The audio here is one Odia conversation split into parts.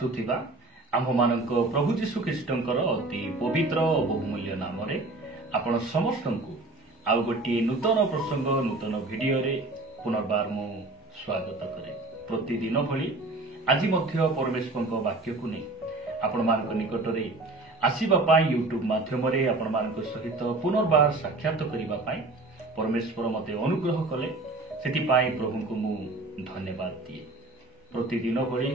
आसुथिबा आम्भमानक प्रभु जीशु ख्रीष्टंकर अति पवित्र और बहुमूल्य नाम रे आपण समस्तंकु आउ गोटे नूतन प्रसंग नूतन वीडियो रे पुनर्बार मु स्वागत करे। प्रतिदिन भली आज मध्य परमेश्वर वाक्य को नहीं आपण मानक निकट रे आसीबा पाई यूट्यूब माध्यम रे आपण मानक सहित पुनर्बार साक्षात करिबा पाई परमेश्वर मते अनुग्रह कले सेति पाई प्रभु को मु धन्यवाद दिए। प्रतिदिन भली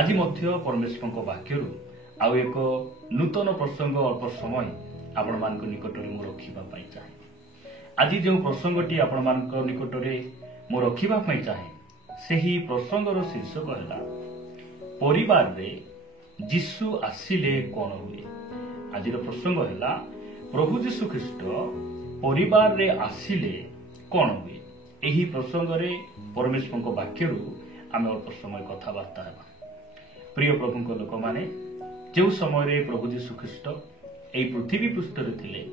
आज मध्य परमेश्वर वाक्य आउ एक नूतन प्रसंग अल्प समय आपण मानक निकट रे मु रखिबा पाई चाहे। आज जो प्रसंगटी आपण मानक निकट रे मु रखिबा पाई चाहे सेही प्रसंगर शीर्षक है परिवार रे जीशु आसिले कौन हुए। आज प्रसंग है प्रभु जीशु ख्रीष्ट परिवार रे आसिले कौन हुए। यही प्रसंग रे परमेश्वर वाक्य आम अल्प समय कथबार्ता है। प्रिय प्रभु लोक माने जो समय प्रभु जीशु ख्रीष्ट यही पृथ्वी पृष्ठ रे थिले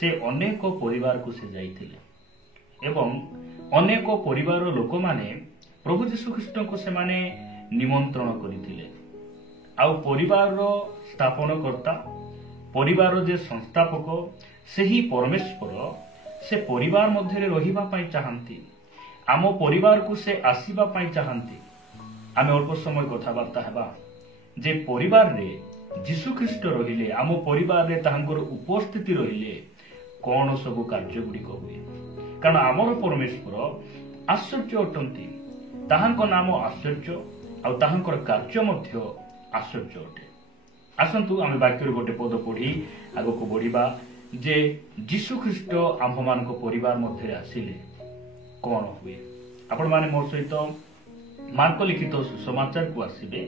से अनेक परिवार को से जाइथिले एवं अनेक परिवार लोक माने प्रभु जीशु ख्रीष्ट को से माने निमंत्रण करथिले। आउ परिवार स्थापन करता परिवार जे संस्थापक सेही परमेश्वर से परिवार मध्य रहिबा पाई चाहंती। आम परिवार को से आसीबा पाई चाहंती। आमे अल्प समय कथबार्ता हेबा जे परिवार रे जीशु ख्रीष्ट रहिले आम परिवार रे तांकर उपस्थिति रहिले कौन सब कार्य गुड़िक हुए। कारण आमर परमेश्वर आश्चर्य अटंती। ताहांको नाम आश्चर्य आउ ताहांकर कार्य मध्य आश्चर्य अटे। आसंतु आमे वाक्य गोटे पद पढ़ी आगो को बढ़िबा जे जीशु ख्रीष्ट आम्भमानक परिवार मध्य आसिले कौन हुए। आपण माने मोर सहित मार्क लिखित सुसमाचार को आसिबे।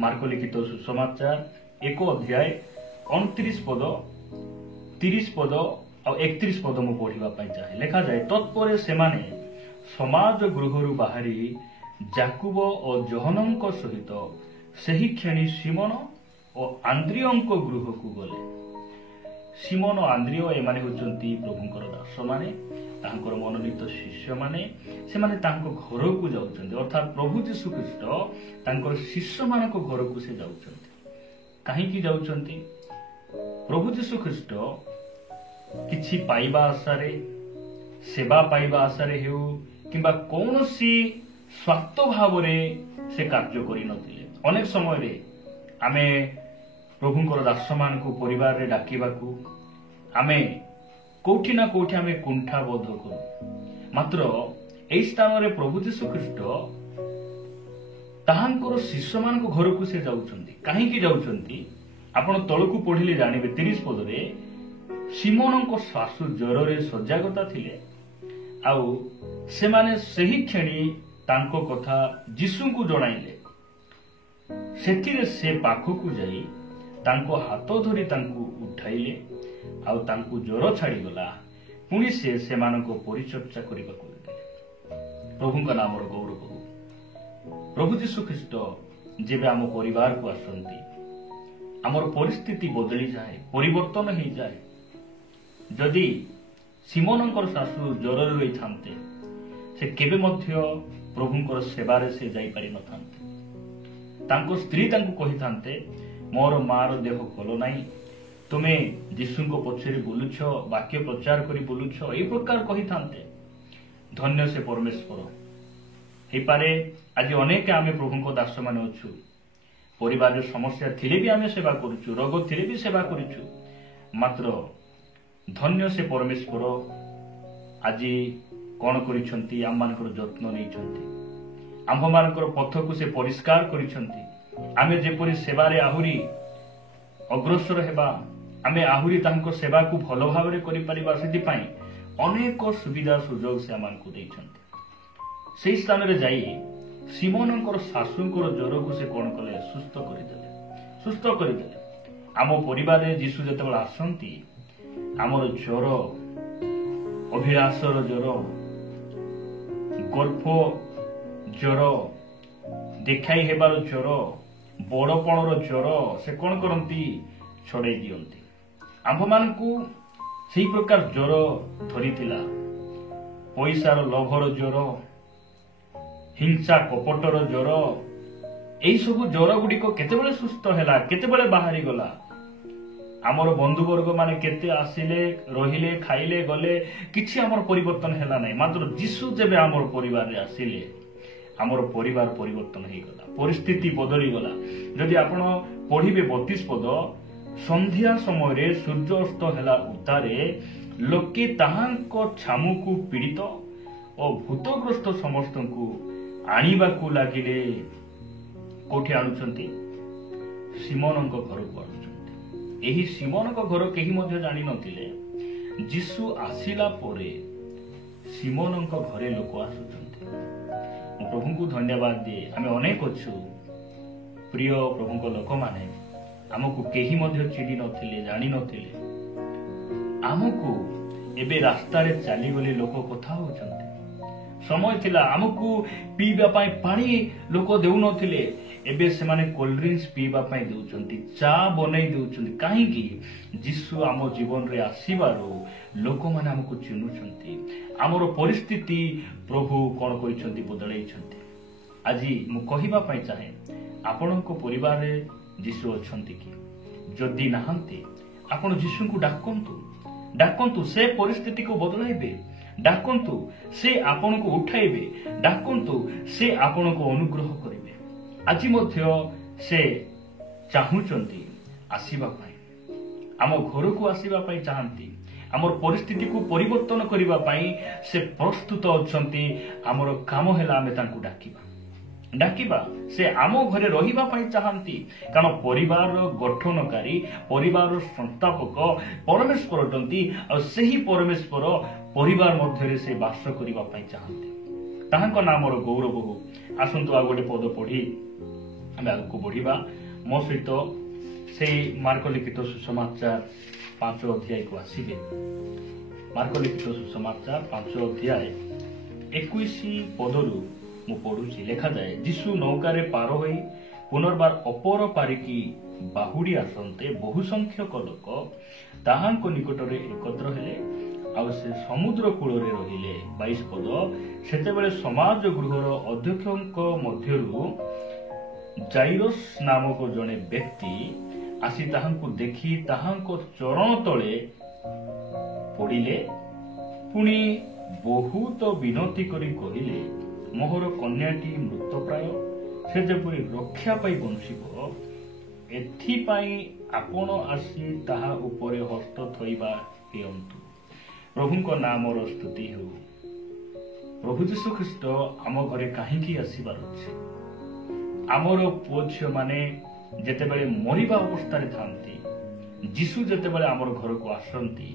मार्क लिखित सुसमाचार 1 अध्याय 29 पद 30 पद और 31 पद मु पढ़िबा पाई चाहे। लिखा जाए तत्पर सेमाने समाज गृहरु बाहरी जाकुब और जोहनंक सहित सही क्षणी सिमोन और आंद्रियंक गृह को गले। सिमोन और आंद्रिय एमाने होचंती प्रभुंकर दास माने तांकर मनोनीत शिष्य माने से माने तांको घर को जाउचंती। अर्थात प्रभु जीशु ख्रीष्ट तांकर शिष्य मानक घर को से जाउचंती। काहे की जाउचंती। प्रभु जीशु ख्रीष्ट किछि पाइबा आशारे सेवा पाइबा आशारे हेउ किंबा कौनसी स्वार्थ भाव से कार्य करि नथिले। अनेक समय रे आमे प्रभुंकर दास मान को परिवार रे डाकिबाकू आमे कोठी ना कोठी आमे कुंठा बोध करू। मात्र एई स्थान रे प्रभु जीशु ख्रीष्ट ताहांकर शिष्य मान को घर को से जाउचंती। काहे की जाउचंती आपण तळकू पढिले जानिबे 30 पद रे सिमोनक सासु ज्वर रे सजागता थिले आउ से माने सही क्षणी तांको कथा जीशु को जणाइले। सेथिरे से पाखो को जाई तांको हाथ धरी तांको उठाइले आउ तांको ज्वर छाड़ी गला। पुणी से मानको परिचर्चा करिबा को देले। प्रभु का नाम रो गौरव हो। प्रभु जीशु ख्रीष्ट जेबे आम परिवार को आसंती आमर परिस्थिति बदली जाए परिवर्तन हो जाए। जदि सिमोनंकर सासु ज्वर रही थांते से केबे मध्य प्रभुंकर सेवारे से जाई पारि नथांते। तांको स्त्री तांको कहि थांते मोर मार देह भलो नाही तुमे जीशु को पछरे बोलुछ वाक्य प्रचार करी बोलुछ ए प्रकार कहि थांते। धन्य से परमेश्वर हे पारे आज अनेक आमे प्रभुंको दास माने अछु। परिवार समस्या थिले भी आमे सेवा करूछु रोग थिले भी सेवा करूछु। मात्र धन्य से परमेश्वर आज कौन करिसंती आम मानकर जत्न नैछंती। आम्भ मानकर पथ को से परिष्कार करिसंती। आमे जेपरि सेवारे आहुरी अग्रसर हेबा आमे आहुरी तांको सेवा को भलो भाबरे करि परिबा सेति पई अनेक सुविधा सुयोग से आमानकु दैछंती। सेही स्थान रे जाई सिमोनकर सासुंकर ज्वर को से कौन कले सुस्थ करिदेले। आम परिवार रे जीशु जेतेबेला आसंती आमर ज्वर अभिलाषर ज्वर गर्भ ज्वर देखाई हेबार ज्वर बड़पणर ज्वर से कौन करती छड़े दियंती। आम्भ मानकू से प्रकार ज्वर धरी पैसार लोभर ज्वर हिंसा कपटर ज्वर এই সবু জ্বর গুড়িক কেতেবেলে সুস্থ হেলা, কেতেবেলে বাহারি গলা। আমার বন্ধুবর্গ মানে কেতে আসিলে রহিলে খাইলে গলে কিছু আমার পরিবর্তন হেলা নাই, মাত্র যিশু যেবে আমার পরিবারে আসিলে আমার পরিবার পরিবর্তন হয়ে গলা, পরিস্থিতি বদলি গলা। যদি আপন পড়িবে 32 পদ, সন্ধ্যা সময় সূর্য অস্ত হেলা উত্তারে লোকে তাহাঙ্ক ছামুকু পীড়িত ও ভূতগ্ରସ୍ତ ସମସ୍ତଙ୍କୁ ଆଣିବାକୁ ଲାଗିଲେ। କୋଉଠି ଆଣୁଛନ୍ତି? ସିମୋନଙ୍କ ଘରକୁ ଆଣୁଛନ୍ତି। ଏହି ସିମୋନଙ୍କ ଘର କେହି ମଧ୍ୟ ଜାଣିନଥିଲେ। ଯୀଶୁ ଆସିଲା ପରେ ସିମୋନଙ୍କ ଘରେ ଲୋକ ଆସୁଛନ୍ତି। ମୁଁ ପ୍ରଭୁଙ୍କୁ ଧନ୍ୟବାଦ ଦିଏ। ଆମେ ଅନେକ ଅଛୁ ପ୍ରିୟ ପ୍ରଭୁଙ୍କ ଲୋକମାନେ, ଆମକୁ କେହି ମଧ୍ୟ ଚିହ୍ନି ନଥିଲେ, ଜାଣିନଥିଲେ। ଆମକୁ ଏବେ ରାସ୍ତାରେ ଚାଲିଗଲେ ଲୋକ କଥା ହଉଛନ୍ତି। ସମୟ ଥିଲା ଆମକୁ ପିଇବା ପାଇଁ ପାଣି ଲୋକ ଦେଉନଥିଲେ, ଏବେ ସେମାନେ କୋଲ୍ଡ ଡ୍ରିଙ୍କସ ପିଇବା ପାଇଁ ଦେଉଛନ୍ତି, ଚା ବନେଇ ଦେଉଛନ୍ତି। କାହିଁକି? ଯୀଶୁ ଆମ ଜୀବନରେ ଆସିବାରୁ ଲୋକମାନେ ଆମକୁ ଚିହ୍ନୁଛନ୍ତି। ଆମର ପରିସ୍ଥିତି ପ୍ରଭୁ କଣ କରିଛନ୍ତି? ବଦଳେଇଛନ୍ତି। ଆଜି ମୁଁ କହିବା ପାଇଁ ଚାହେଁ, ଆପଣଙ୍କ ପରିବାରରେ ଯୀଶୁ ଅଛନ୍ତି କି? ଯଦି ନାହାନ୍ତି, ଆପଣ ଯୀଶୁଙ୍କୁ ଡାକନ୍ତୁ। ଡାକନ୍ତୁ, ସେ ପରିସ୍ଥିତିକୁ ବଦଳାଇବେ। ଡାକନ୍ତୁ, ସେ ଆପଣଙ୍କୁ ଉଠାଇବେ। ଡାକନ୍ତୁ, ସେ ଆପଣଙ୍କୁ ଅନୁଗ୍ରହ କରିବେ। ଆଜି ମଧ୍ୟ ସେ ଚାହୁଁଛନ୍ତି ଆସିବା ପାଇଁ, ଆମ ଘରକୁ ଆସିବା ପାଇଁ ଚାହାନ୍ତି। ଆମର ପରିସ୍ଥିତିକୁ ପରିବର୍ତ୍ତନ କରିବା ପାଇଁ ସେ ପ୍ରସ୍ତୁତ ଅଛନ୍ତି। ଆମର କାମ ହେଲା ଆମେ ତାଙ୍କୁ ଡାକିବା। ସେ ଆମ ଘରେ ରହିବା ପାଇଁ ଚାହାନ୍ତି, କାରଣ ପରିବାରର ଗଠନକାରୀ, ପରିବାରର ସଂସ୍ଥାପକ ପରମେଶ୍ୱର ଅଟନ୍ତି। ଆଉ ସେହି ପରମେଶ୍ୱର ପରିବାର ମଧ୍ୟରେ ସେ ବାସ କରିବା ପାଇଁ ଚାହାନ୍ତି। ତାହାଙ୍କ ନାମର ଗୌରବ ହଉ। ଆସନ୍ତୁ ଆଉ ଗୋଟେ ପଦ ପଢି ଆମେ ଆଗକୁ ବଢିବା। ମୋ ସହିତ ସେଇ ମାର୍କ ଲିଖିତ ସୁସମାଚାର 5 ଅଧ୍ୟାୟକୁ ଆସିବେ। ମାର୍କ ଲିଖିତ ସୁସମାଚାର 5 ଅଧ୍ୟାୟ 21 ପଦରୁ ମୁଁ ପଢୁଛି। ଲେଖାଯାଏ, ଯୀଶୁ ନୌକାରେ ପାର ହୋଇ ପୁନର୍ବାର ଅପର ପାରିକି ବାହୁଡି ଆସନ୍ତେ ବହୁ ସଂଖ୍ୟକ ଲୋକ ତାହାଙ୍କ ନିକଟରେ ଏକତ୍ର ହେଲେ, ଆଉ ସେ ସମୁଦ୍ର କୂଳରେ ରହିଲେ। 22 ପଦ, ସେତେବେଳେ ସମାଜ ଗୃହର ଅଧ୍ୟକ୍ଷଙ୍କ ମଧ୍ୟରୁ ଜାଇରସ୍ ନାମକ ଜଣେ ବ୍ୟକ୍ତି ଆସି ତାହାଙ୍କୁ ଦେଖି ତାହାଙ୍କ ଚରଣ ତଳେ ପଡ଼ିଲେ। ପୁଣି ବହୁତ ବିନତି କରି କହିଲେ, ମୋହର କନ୍ୟାଟି ମୃତପ୍ରାୟ, ସେ ଯେପରି ରକ୍ଷା ପାଇ ବଞ୍ଚିବ, ଏଥିପାଇଁ ଆପଣ ଆସି ତାହା ଉପରେ ହସ୍ତ ଥୋଇବା ଦିଅନ୍ତୁ। ପ୍ରଭୁଙ୍କ ନାମର ସ୍ତୁତି ହେଉ। ପ୍ରଭୁ ଯୀଶୁ ଖ୍ରୀଷ୍ଟ ଆମ ଘରେ କାହିଁକି ଆସିବାର ଅଛି? ଆମର ପୁଅ ଝିଅମାନେ ଯେତେବେଳେ ମରିବା ଅବସ୍ଥାରେ ଥାନ୍ତି, ଯୀଶୁ ଯେତେବେଳେ ଆମର ଘରକୁ ଆସନ୍ତି,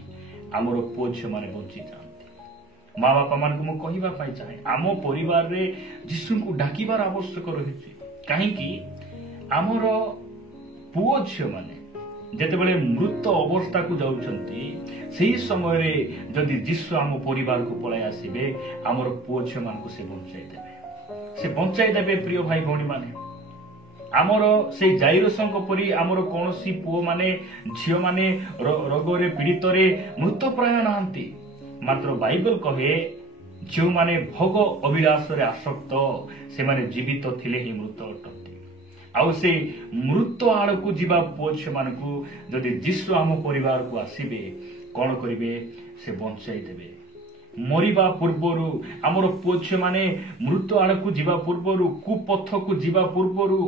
ଆମର ପୁଅ ଝିଅମାନେ ବଞ୍ଚିଯାଆନ୍ତି। ମା ବାପା ମାନଙ୍କୁ ମୁଁ କହିବା ପାଇଁ ଚାହେଁ, ଆମ ପରିବାରରେ ଯୀଶୁଙ୍କୁ ଡାକିବାର ଆବଶ୍ୟକ ରହିଛି। କାହିଁକି? ଆମର ପୁଅ ଝିଅମାନେ ଯେତେବେଳେ ମୃତ ଅବସ୍ଥାକୁ ଯାଉଛନ୍ତି, ସେହି ସମୟରେ ଯଦି ଯୀଶୁ ଆମ ପରିବାରକୁ ପଳାଇ ଆସିବେ, ଆମର ପୁଅ ଝିଅମାନଙ୍କୁ ସେ ବଞ୍ଚାଇ ଦେବେ। ପ୍ରିୟ ଭାଇ ଭଉଣୀ ମାନେ, ଆମର ସେଇ ଜାଇରସଙ୍କ ପରି ଆମର କୌଣସି ପୁଅମାନେ ଝିଅମାନେ ରୋଗରେ ପୀଡ଼ିତରେ ମୃତପ୍ରାୟ ନାହାନ୍ତି। ମାତ୍ର ବାଇବଲ କହେ, ଯେଉଁମାନେ ଭୋଗ ଅଭିଳାଷରେ ଆସକ୍ତ, ସେମାନେ ଜୀବିତ ଥିଲେ ହିଁ ମୃତ ଅଟନ୍ତି। ଆଉ ସେ ମୃତ ଆଡ଼କୁ ଯିବା ପୁଅ ଝିଅମାନଙ୍କୁ ଯଦି ଯୀଶୁ ଆମ ପରିବାରକୁ ଆସିବେ, କଣ କରିବେ? ସେ ବଞ୍ଚାଇ ଦେବେ। ମରିବା ପୂର୍ବରୁ ଆମର ପୁଅ ଝିଅମାନେ ମୃତ ଆଡ଼କୁ ଯିବା ପୂର୍ବରୁ, କୁପଥକୁ ଯିବା ପୂର୍ବରୁ,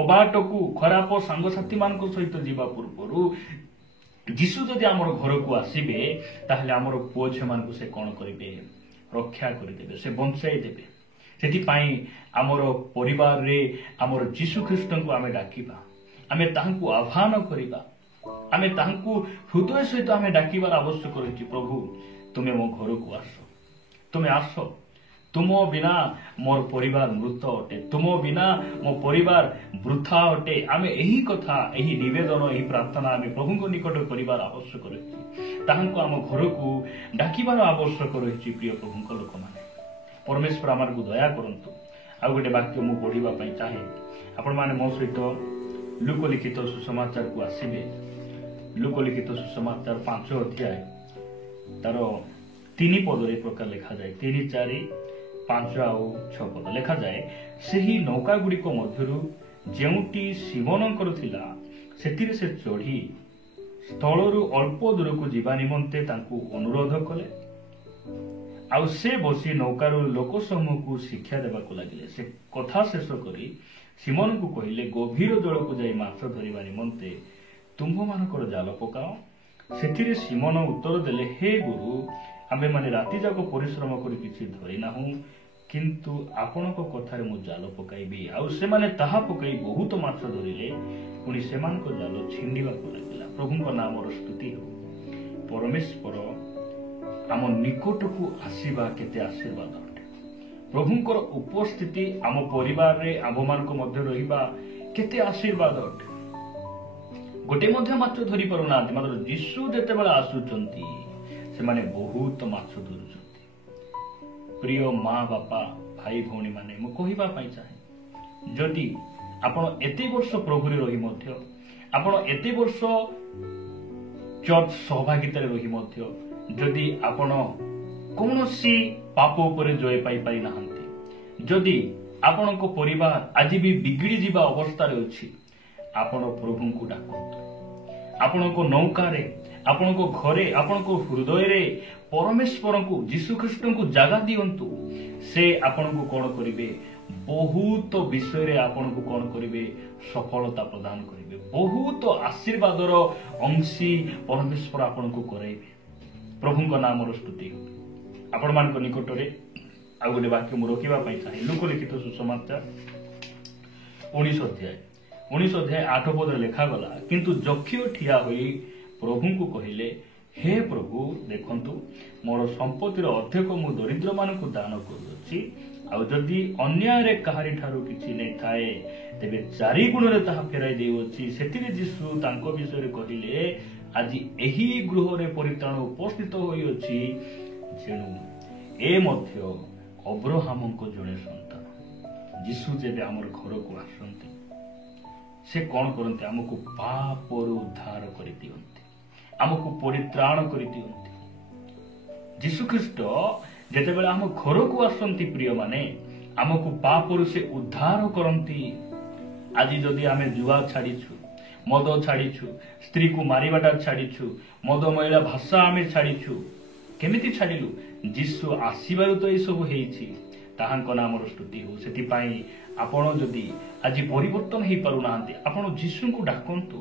ଅବାଟକୁ ଖରାପ ସାଙ୍ଗସାଥି ମାନଙ୍କ ସହିତ ଯିବା ପୂର୍ବରୁ ଯୀଶୁ ଯଦି ଆମର ଘରକୁ ଆସିବେ, ତାହେଲେ ଆମର ପୁଅ ଝିଅମାନଙ୍କୁ ସେ କଣ କରିବେ? ରକ୍ଷା କରିଦେବେ, ସେ ବଞ୍ଚାଇ ଦେବେ। ସେଥିପାଇଁ ଆମର ପରିବାରରେ ଆମର ଯୀଶୁ ଖ୍ରୀଷ୍ଟଙ୍କୁ ଆମେ ଡାକିବା, ଆମେ ତାହାଙ୍କୁ ଆହ୍ୱାନ କରିବା, ଆମେ ତାହାଙ୍କୁ ହୃଦୟ ସହିତ ଆମେ ଡାକିବାର ଆବଶ୍ୟକ ରହିଛି। ପ୍ରଭୁ, ତୁମେ ମୋ ଘରକୁ ଆସ, ତୁମେ ଆସ। ତୁମ ବିନା ମୋର ପରିବାର ମୃତ ଅଟେ, ତୁମ ବିନା ମୋ ପରିବାର ବୃଥା ଅଟେ। ଆମେ ଏହି କଥା, ଏହି ନିବେଦନ, ଏହି ପ୍ରାର୍ଥନା ଆମେ ପ୍ରଭୁଙ୍କ ନିକଟ କରିବାର ଆବଶ୍ୟକ ରହିଛି। ତାହାଙ୍କୁ ଆମ ଘରକୁ ଡାକିବାର ଆବଶ୍ୟକ ରହିଛି। ପ୍ରିୟ ପ୍ରଭୁଙ୍କ ଲୋକମାନେ, ପରମେଶ୍ୱର ଆମକୁ ଦୟା କରନ୍ତୁ। ଆଉ ଗୋଟେ ବାକ୍ୟ ମୁଁ ପଢିବା ପାଇଁ ଚାହେଁ। ଆପଣମାନେ ମୋ ସହିତ ଲୁକ ଲିଖିତ ସୁସମାଚାରକୁ ଆସିବେ। ଲୁକ ଲିଖିତ ସୁସମାଚାର 5 ଅଧ୍ୟାୟ ତାର 3 ପଦରେ ପ୍ରକାର ଲେଖାଯାଏ। 3, 4 5-6 ଲେଖାଯାଏ, ସେହି ନୌକା ଗୁଡ଼ିକ ମଧ୍ୟରୁ ଯେଉଁଟି ସିମୋନଙ୍କର ଥିଲା ସେଥିରେ ସେ ଚଢ଼ି ସ୍ଥଳରୁ ଅଳ୍ପ ଦୂରକୁ ଯିବା ନିମନ୍ତେ ତାଙ୍କୁ ଅନୁରୋଧ କଲେ। ଆଉ ସେ ବସି ନୌକାରୁ ଲୋକ ସମୂହକୁ ଶିକ୍ଷା ଦେବାକୁ ଲାଗିଲେ। ସେ କଥା ଶେଷ କରି ସିମୋନଙ୍କୁ କହିଲେ, ଗଭୀର ଜଳକୁ ଯାଇ ମାଛ ଧରିବା ନିମନ୍ତେ ତୁମ୍ଭମାନଙ୍କର ଜାଲ ପକାଅ। ସେଥିରେ ସିମୋନ ଉତ୍ତର ଦେଲେ, ହେ ଗୁରୁ, ଆମ୍ଭେମାନେ ରାତିଯାକ ପରିଶ୍ରମ କରି କିଛି ଧରିନାହୁଁ, କିନ୍ତୁ ଆପଣଙ୍କ କଥାରେ ମୁଁ ଜାଲ ପକାଇବି। ଆଉ ସେମାନେ ତାହା ପକାଇ ବହୁତ ମାଛ ଧରିଲେ। ପୁଣି ସେମାନଙ୍କ ଜାଲ ଛିଣ୍ଡିବାକୁ ଲାଗିଲା। ପ୍ରଭୁଙ୍କ ନାମର ସ୍ତୁତି ହେଉ। ପରମେଶ୍ୱର ଆମ ନିକଟକୁ ଆସିବା କେତେ ଆଶୀର୍ବାଦ ଅଟେ। ପ୍ରଭୁଙ୍କର ଉପସ୍ଥିତି ଆମ ପରିବାରରେ ଆମ୍ଭମାନଙ୍କ ମଧ୍ୟ ରହିବା କେତେ ଆଶୀର୍ବାଦ ଅଟେ। ଗୋଟେ ମଧ୍ୟ ମାଛ ଧରି ପାରୁନାହାନ୍ତି, ମାତ୍ର ଯୀଶୁ ଯେତେବେଳେ ଆସୁଛନ୍ତି ସେମାନେ ବହୁତ ମାଛ ଧରୁଛନ୍ତି। ପ୍ରିୟ ମା ବାପା, ଭାଇ ଭଉଣୀ ମାନେ, ମୁଁ କହିବା ପାଇଁ ଚାହେଁ, ଯଦି ଆପଣ ଏତେ ବର୍ଷ ପ୍ରଭୁରେ ରହି ମଧ୍ୟ, ଆପଣ ଏତେ ବର୍ଷ ଚର୍ଚ୍ଚ ସହଭାଗିତାରେ ରହି ମଧ୍ୟ ଯଦି ଆପଣ କୌଣସି ପାପ ଉପରେ ଜୟ ପାଇପାରି ନାହାନ୍ତି, ଯଦି ଆପଣଙ୍କ ପରିବାର ଆଜି ବି ବିଗିଡ଼ି ଯିବା ଅବସ୍ଥାରେ ଅଛି, ଆପଣ ପ୍ରଭୁଙ୍କୁ ଡାକନ୍ତୁ। ଆପଣଙ୍କ ନୌକାରେ, ଆପଣଙ୍କ ଘରେ, ଆପଣଙ୍କ ହୃଦୟରେ ପରମେଶ୍ୱରଙ୍କୁ, ଯୀଶୁଖ୍ରୀଷ୍ଟଙ୍କୁ ଜାଗା ଦିଅନ୍ତୁ। ସେ ଆପଣଙ୍କୁ କଣ କରିବେ? ବହୁତ ବିଷୟରେ ଆପଣଙ୍କୁ କଣ କରିବେ? ସଫଳତା ପ୍ରଦାନ କରିବେ। ବହୁତ ଆଶୀର୍ବାଦର ଅଂଶୀ ପରମେଶ୍ୱର ଆପଣଙ୍କୁ କରାଇବେ। ପ୍ରଭୁଙ୍କ ନାମର ସ୍ତୁତି। ଆପଣମାନଙ୍କ ନିକଟରେ ଆଉ ଗୋଟେ ବାକ୍ୟ ମୁଁ ରଖିବା ପାଇଁ ଚାହେଁ। ଲୁକ ଲିଖିତ ସୁସମାଚାର 19 ଅଧ୍ୟାୟ 8 ଲେଖାଗଲା, କିନ୍ତୁ ଯକ୍ଷିୟ ଠିଆ ହୋଇ ପ୍ରଭୁଙ୍କୁ କହିଲେ, ହେ ପ୍ରଭୁ, ଦେଖନ୍ତୁ, ମୋର ସମ୍ପତ୍ତିର ଅର୍ଦ୍ଧେକ ମୁଁ ଦରିଦ୍ରମାନଙ୍କୁ ଦାନ କରୁଅଛି। ଆଉ ଯଦି ଅନ୍ୟାୟରେ କାହାରି ଠାରୁ କିଛି ନେଇଥାଏ, ତେବେ 4 ଗୁଣରେ ତାହା ଫେରାଇ ଦେଉଅଛି। ସେଥିରେ ଯୀଶୁ ତାଙ୍କ ବିଷୟରେ କହିଲେ, ଆଜି ଏହି ଗୃହରେ ପରିତ୍ରାଣ ଉପସ୍ଥିତ ହୋଇଅଛି, ଯେଣୁ ଏ ମଧ୍ୟ ଅବ୍ରାହମଙ୍କ ଜଣେ ସନ୍ତାନ। ଯୀଶୁ ଯେବେ ଆମର ଘରକୁ ଆସନ୍ତି, ସେ କଣ କରନ୍ତି? ଆମକୁ ପାପରୁ ଉଦ୍ଧାର କରିଦିଅନ୍ତି, ଆମକୁ ପରିତ୍ରାଣ କରିଦିଅନ୍ତି। ଯୀଶୁଖ୍ରୀଷ୍ଟ ଯେତେବେଳେ ଆମ ଘରକୁ ଆସନ୍ତି, ପ୍ରିୟମାନେ, ଆମକୁ ପାପରୁ ସେ ଉଦ୍ଧାର କରନ୍ତି। ଆଜି ଯଦି ଆମେ ଜୁଆ ଛାଡ଼ିଛୁ, ମଦ ଛାଡ଼ିଛୁ, ସ୍ତ୍ରୀକୁ ମାରିବାଟା ଛାଡ଼ିଛୁ, ମଦମହିଳା ଭାଷା ଆମେ ଛାଡ଼ିଛୁ, କେମିତି ଛାଡ଼ିଲୁ? ଯୀଶୁ ଆସିବାରୁ ତ ଏସବୁ ହେଇଛି। ତାହାଙ୍କ ନାମର ସ୍ତୁତି ହେଉ। ସେଥିପାଇଁ ଆପଣ ଯଦି ଆଜି ପରିବର୍ତ୍ତନ ହେଇପାରୁନାହାନ୍ତି, ଆପଣ ଯୀଶୁଙ୍କୁ ଡାକନ୍ତୁ,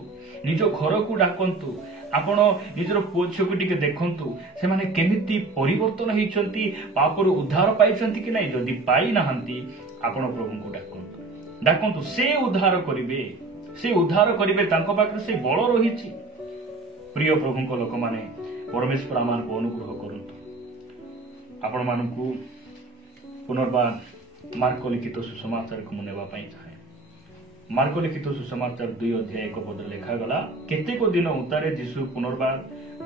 ନିଜ ଘରକୁ ଡାକନ୍ତୁ। ଆପଣ ନିଜର ପୁଅ ଝିଅକୁ ଟିକେ ଦେଖନ୍ତୁ, ସେମାନେ କେମିତି ପରିବର୍ତ୍ତନ ହେଇଛନ୍ତି, ପାପରୁ ଉଦ୍ଧାର ପାଇଛନ୍ତି କି ନାହିଁ। ଯଦି ପାଇନାହାନ୍ତି, ଆପଣ ପ୍ରଭୁଙ୍କୁ ଡାକନ୍ତୁ। ସେ ଉଦ୍ଧାର କରିବେ, ସେ ଉଦ୍ଧାର କରିବେ। ତାଙ୍କ ପାଖରେ ସେ ବଳ ରହିଛି। ପ୍ରିୟ ପ୍ରଭୁଙ୍କ ଲୋକମାନେ, ପରମେଶ୍ୱର ଆମମାନଙ୍କୁ ଅନୁଗ୍ରହ କରନ୍ତୁ। ଆପଣମାନଙ୍କୁ ପୁନର୍ବାର ମାର୍କ ଲିଖିତ ସୁସମାଚାରକୁ ମୁଁ ନେବା ପାଇଁ ଚାହେଁ। ମାର୍କ ଲିଖିତ ସୁସମାଚାର 2:1 ଲେଖାଗଲା, କେତେକ ଦିନ ଉତ୍ତାରେ ଯୀଶୁ ପୁନର୍ବାର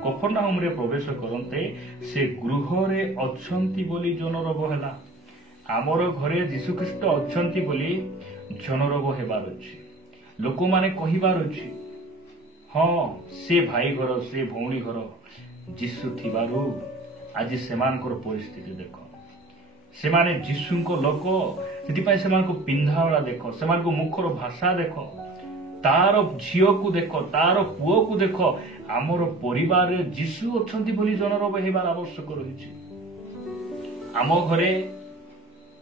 କଫର୍ଣ୍ଣାହୁମରେ ପ୍ରବେଶ କରନ୍ତେ ସେ ଗୃହରେ ଅଛନ୍ତି ବୋଲି ଜନରୋଗ ହେଲା। ଆମର ଘରେ ଯୀଶୁଖ୍ରୀଷ୍ଟ ଅଛନ୍ତି ବୋଲି ଜନରୋଗ ହେବାର ଅଛି। ଲୋକମାନେ କହିବାର ଅଛି, ହଁ, ସେ ଭାଇ ଘର, ସେ ଭଉଣୀ ଘର ଯୀଶୁ ଥିବାରୁ ଆଜି ସେମାନଙ୍କର ପରିସ୍ଥିତି ଦେଖ। ସେମାନେ ଯୀଶୁଙ୍କ ଲୋକ, ସେଥିପାଇଁ ସେମାନଙ୍କୁ ପିନ୍ଧାବଳା ଦେଖ, ସେମାନଙ୍କ ମୁଖର ଭାଷା ଦେଖ, ତାର ଝିଅକୁ ଦେଖ, ତାର ପୁଅକୁ ଦେଖ। ଆମର ପରିବାରରେ ଯୀଶୁ ଅଛନ୍ତି ବୋଲି ଜନରୋଗ ହେବାର ଆବଶ୍ୟକ ରହିଛି। ଆମ ଘରେ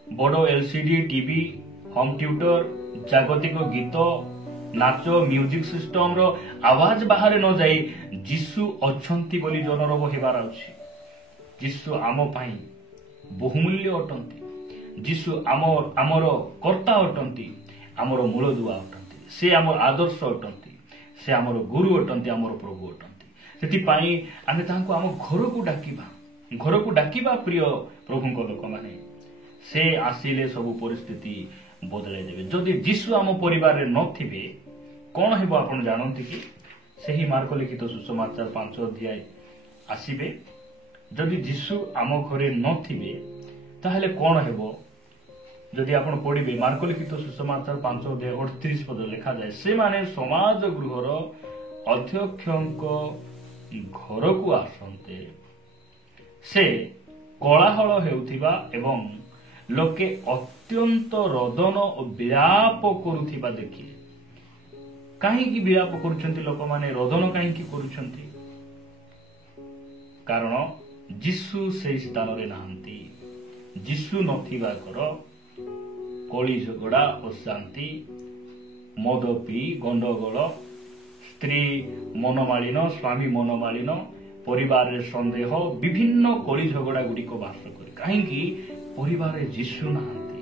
ବଡ଼ LCD ଟିଭି, ହୋମ୍ ଟ୍ୟୁଟର, ଜାଗତିକ ଗୀତ, ନାଚ, ମ୍ୟୁଜିକ ସିଷ୍ଟମର ଆୱାଜ ବାହାରେ ନ ଯାଇ ଯୀଶୁ ଅଛନ୍ତି ବୋଲି ଜନରୋଗ ହେବାର ଅଛି। ଯୀଶୁ ଆମ ପାଇଁ ବହୁମୂଲ୍ୟ ଅଟନ୍ତି। ଯୀଶୁ ଆମର କର୍ତ୍ତା ଅଟନ୍ତି, ଆମର ମୂଳଦୁଆ ଅଟନ୍ତି। ସେ ଆମର ଆଦର୍ଶ ଅଟନ୍ତି, ସେ ଆମର ଗୁରୁ ଅଟନ୍ତି, ଆମର ପ୍ରଭୁ ଅଟନ୍ତି। ସେଥିପାଇଁ ଆମେ ତାଙ୍କୁ ଆମ ଘରକୁ ଡାକିବା। ପ୍ରିୟ ପ୍ରଭୁଙ୍କ ଲୋକମାନେ, ସେ ଆସିଲେ ସବୁ ପରିସ୍ଥିତି ବଦଳାଇ ଦେବେ। ଯଦି ଯୀଶୁ ଆମ ପରିବାରରେ ନଥିବେ, କଣ ହେବ ଆପଣ ଜାଣନ୍ତି କି? ସେହି ମାର୍କ ଲିଖିତ ସୁସମାଚାର 5 ଅଧ୍ୟାୟ ଆସିବେ। ଯଦି ଯୀଶୁ ଆମ ଘରେ ନଥିବେ, ତାହେଲେ କଣ ହେବ? ଯଦି ଆପଣ ପଢିବେ ମାର୍କ ଲିଖିତ ସୁସମାଚାର 5 ଅଧ୍ୟାୟ 38 ଲେଖାଯାଏ, ସେମାନେ ସମାଜ ଗୃହର ଅଧ୍ୟକ୍ଷଙ୍କ ଘରକୁ ଆସନ୍ତେ ସେ କୋଳାହଳ ହେଉଥିବା ଏବଂ ଲୋକେ ଅତ୍ୟନ୍ତ ରୋଦନ ଓ ବିଳାପ କରୁଥିବା ଦେଖିଲେ। କାହିଁକି ବିଳାପ କରୁଛନ୍ତି ଲୋକମାନେ, ରୋଦନ କାହିଁକି କରୁଛନ୍ତି? କାରଣ ଯୀଶୁ ସେହି ସ୍ଥାନରେ ନାହାନ୍ତି। ଯୀଶୁ ନଥିବା ଘର କଳି ଝଗଡ଼ା ଅଶାନ୍ତି, ମଦ ପିଇ ଗଣ୍ଡଗୋଳ, ସ୍ତ୍ରୀ ମନମାଳିନ, ସ୍ୱାମୀ ମନମାଳିନ, ପରିବାରରେ ସନ୍ଦେହ, ବିଭିନ୍ନ କଳି ଝଗଡ଼ା ଗୁଡ଼ିକ ବାସ କରେ। କାହିଁକି? ପରିବାରରେ ଯୀଶୁ ନାହାନ୍ତି।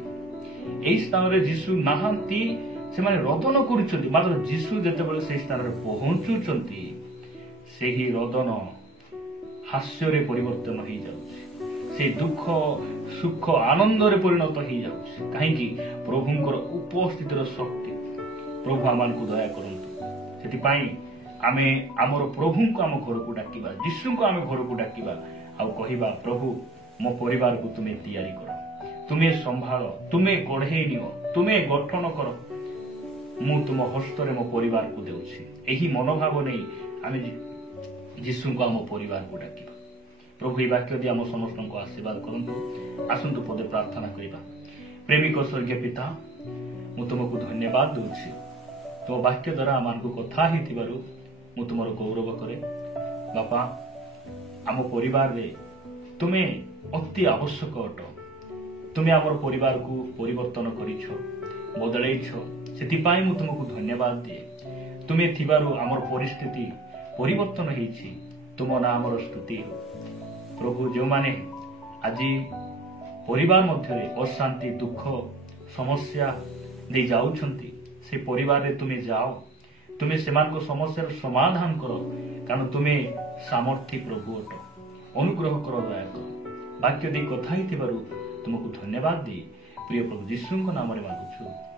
ଏହି ସ୍ଥାନରେ ଯୀଶୁ ନାହାନ୍ତି, ସେମାନେ ରୋଦନ କରୁଛନ୍ତି। ମାତ୍ର ଯୀଶୁ ଯେତେବେଳେ ସେହି ସ୍ଥାନରେ ପହଞ୍ଚୁଛନ୍ତି, ସେହି ରୋଦନ ହାସ୍ୟରେ ପରିବର୍ତ୍ତନ ହେଇଯାଉଛି। ସେ ଦୁଃଖ ସୁଖ ଆନନ୍ଦରେ ପରିଣତ ହେଇଯାଉଛି। କାହିଁକି? ପ୍ରଭୁଙ୍କର ଉପସ୍ଥିତିର ଶକ୍ତି। ପ୍ରଭୁ ଆମମାନଙ୍କୁ ଦୟା କରନ୍ତୁ। ସେଥିପାଇଁ ଆମେ ଆମର ପ୍ରଭୁଙ୍କୁ ଆମ ଘରକୁ ଡାକିବା, ଯୀଶୁଙ୍କୁ ଆମେ ଘରକୁ ଡାକିବା ଆଉ କହିବା, ପ୍ରଭୁ ମୋ ପରିବାରକୁ ତୁମେ ତିଆରି କର, ତୁମେ ସମ୍ଭାଳ, ତୁମେ ଗଢ଼େଇ ନିଅ, ତୁମେ ଗଠନ କର, ମୁଁ ତୁମ ହସ୍ତରେ ମୋ ପରିବାରକୁ ଦେଉଛି। ଏହି ମନୋଭାବ ନେଇ ଆମେ ଯୀଶୁଙ୍କୁ ଆମ ପରିବାରକୁ ଡାକିବା। ପ୍ରଭୁ ଏହି ବାକ୍ୟ ଦେଇ ଆମ ସମସ୍ତଙ୍କୁ ଆଶୀର୍ବାଦ କରନ୍ତୁ। ଆସନ୍ତୁ ପଦେ ପ୍ରାର୍ଥନା କରିବା। ପ୍ରେମିକ ସ୍ୱର୍ଗୀୟ ପିତା, ମୁଁ ତୁମକୁ ଧନ୍ୟବାଦ ଦେଉଛି। ତୁମ ବାକ୍ୟ ଦ୍ୱାରା ଆମମାନଙ୍କୁ କଥା ହେଇଥିବାରୁ ମୁଁ ତୁମର ଗୌରବ କରେ। ବାପା, ଆମ ପରିବାରରେ ତୁମେ ଅତି ଆବଶ୍ୟକ ଅଟ। ତୁମେ ଆମର ପରିବାରକୁ ପରିବର୍ତ୍ତନ କରିଛ, ବଦଳେଇଛ। ସେଥିପାଇଁ ମୁଁ ତୁମକୁ ଧନ୍ୟବାଦ ଦିଏ। ତୁମେ ଥିବାରୁ ଆମର ପରିସ୍ଥିତି ପରିବର୍ତ୍ତନ ହେଇଛି। ତୁମ ନାଁ ଆମର ସ୍ତୁତି ହେଉ। ପ୍ରଭୁ, ଯେଉଁମାନେ ଆଜି ପରିବାର ମଧ୍ୟରେ ଅଶାନ୍ତି, ଦୁଃଖ, ସମସ୍ୟା ଦେଇ ଯାଉଛନ୍ତି, ସେ ପରିବାରରେ ତୁମେ ଯାଅ, ତୁମେ ସେମାନଙ୍କ ସମସ୍ୟାର ସମାଧାନ କର। କାରଣ ତୁମେ ସାମର୍ଥ୍ୟ ପ୍ରଭୁ ଅଟ। ଅନୁଗ୍ରହ କର, ଦୟା କର। ବାକ୍ୟ ଦେଇ କଥା ହେଇଥିବାରୁ ତୁମକୁ ଧନ୍ୟବାଦ ଦେଇ ପ୍ରିୟ ପ୍ରଭୁ ଯୀଶୁଙ୍କ ନାମରେ ମାଗୁଛୁ।